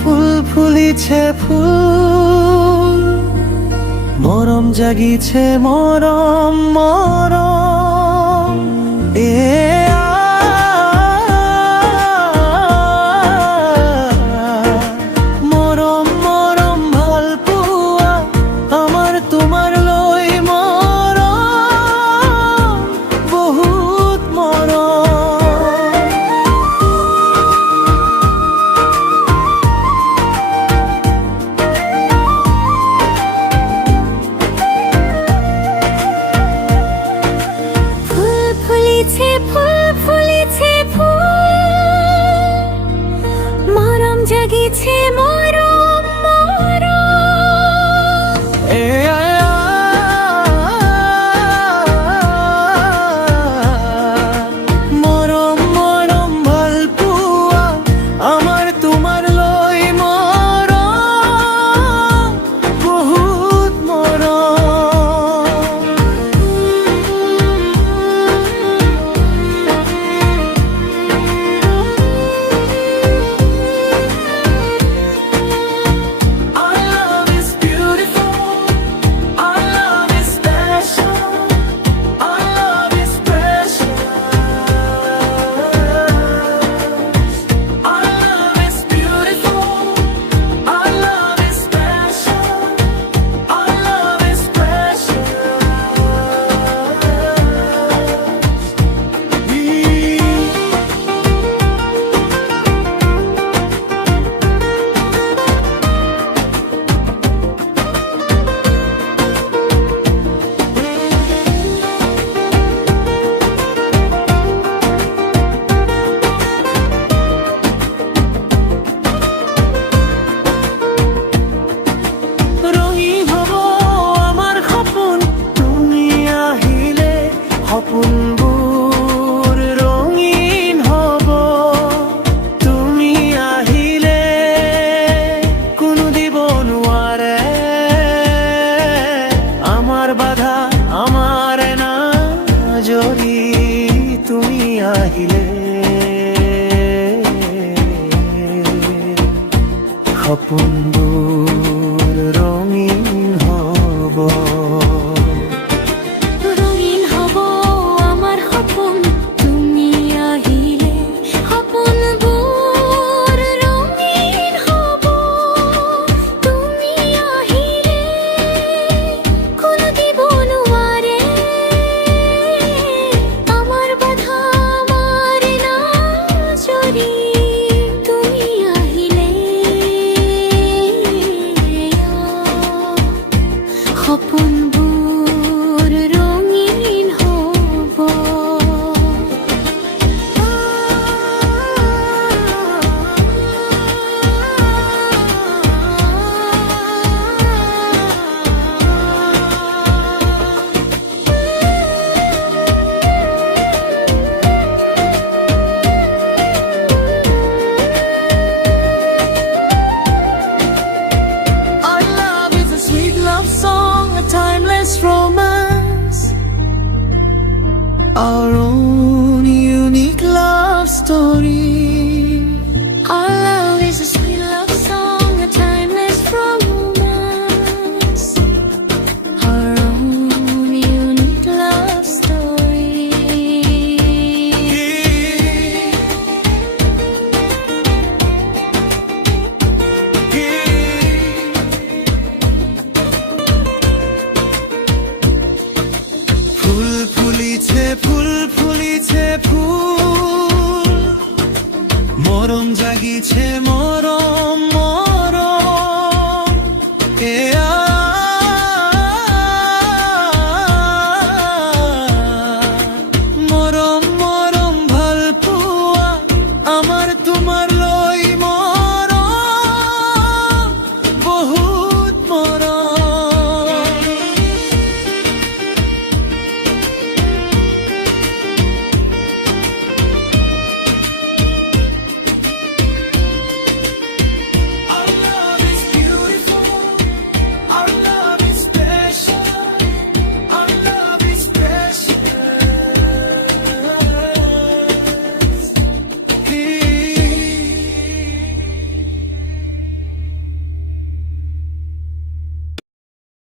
ফুল ফুলিছে ফুল, মরম জাগিছে মরম মরম। মরম মরম ভাল পুয়া আমার তোমার লই মরম, বহুত মরম। ফুল ফুলিছে ফুল, মরম জাগিছে মরম মরম। মরম মরম ভাল পুয়া আমার তোমার লই মরম, বহুত মরম। সপোনবোৰ ৰঙীন হ'ব, তুমি আহিলে কোনো দিব নোৱাৰে আমাৰ বাধা আমাৰ নাজৰি, তুমি আহিলে সপোনবোৰ ৰঙীন হ'ব। সপোনবোৰ ৰঙীন হ'ব। Timeless romance, our